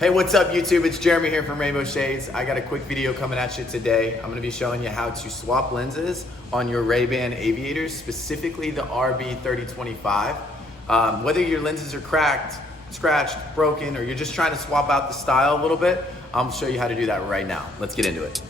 Hey, what's up YouTube? It's Jeremy here from Rainbow Shades. I got a quick video coming at you today. I'm gonna be showing you how to swap lenses on your Ray-Ban Aviators, specifically the RB3025. Whether your lenses are cracked, scratched, broken, or you're just trying to swap out the style a little bit, I'm gonna show you how to do that right now. Let's get into it.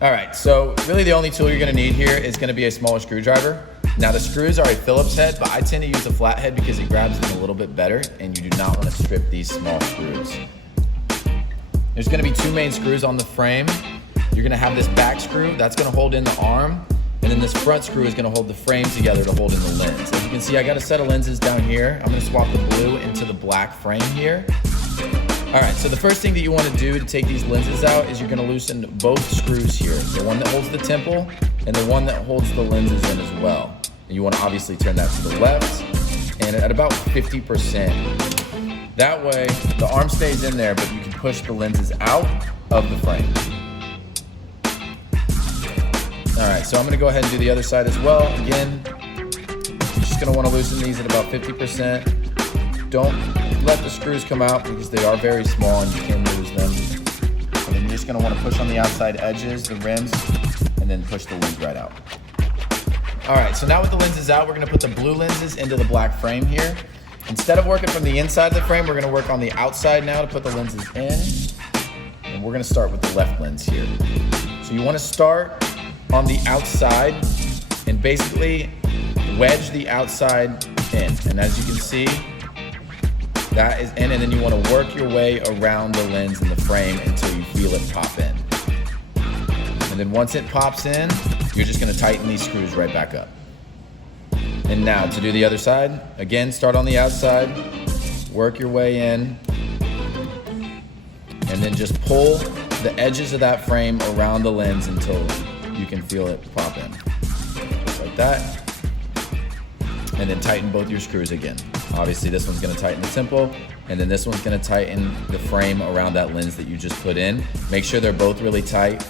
All right, so really the only tool you're gonna need here is gonna be a smaller screwdriver. Now the screws are a Phillips head, but I tend to use a flat head because it grabs them a little bit better, and you do not want to strip these small screws. There's going to be two main screws on the frame. You're going to have this back screw that's going to hold in the arm, and then this front screw is going to hold the frame together to hold in the lens. As you can see, I got a set of lenses down here. I'm going to swap the blue into the black frame here. All right, so the first thing that you want to do to take these lenses out is you're going to loosen both screws here. The one that holds the temple and the one that holds the lenses in as well. And you want to obviously turn that to the left and at about 50%. That way the arm stays in there, but you can push the lenses out of the frame. All right, so I'm going to go ahead and do the other side as well. Again, you're just going to want to loosen these at about 50%. Don't let the screws come out because they are very small and you can lose them. And then you're just going to want to push on the outside edges, the rims, and then push the lens right out. All right, so now with the lenses out, we're gonna put the blue lenses into the black frame here. Instead of working from the inside of the frame, we're gonna work on the outside now to put the lenses in. And we're gonna start with the left lens here. So you wanna start on the outside and basically wedge the outside in. And as you can see, that is in, and then you wanna work your way around the lens in the frame until you feel it pop in. And then once it pops in, you're just gonna tighten these screws right back up. And now to do the other side, again, start on the outside, work your way in, and then just pull the edges of that frame around the lens until you can feel it pop in. Just like that. And then tighten both your screws again. Obviously this one's gonna tighten the temple, and then this one's gonna tighten the frame around that lens that you just put in. Make sure they're both really tight.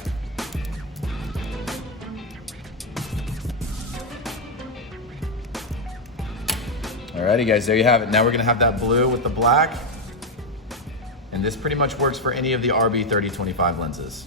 Alrighty guys, there you have it. Now we're gonna have that blue with the black. And this pretty much works for any of the RB3025 lenses.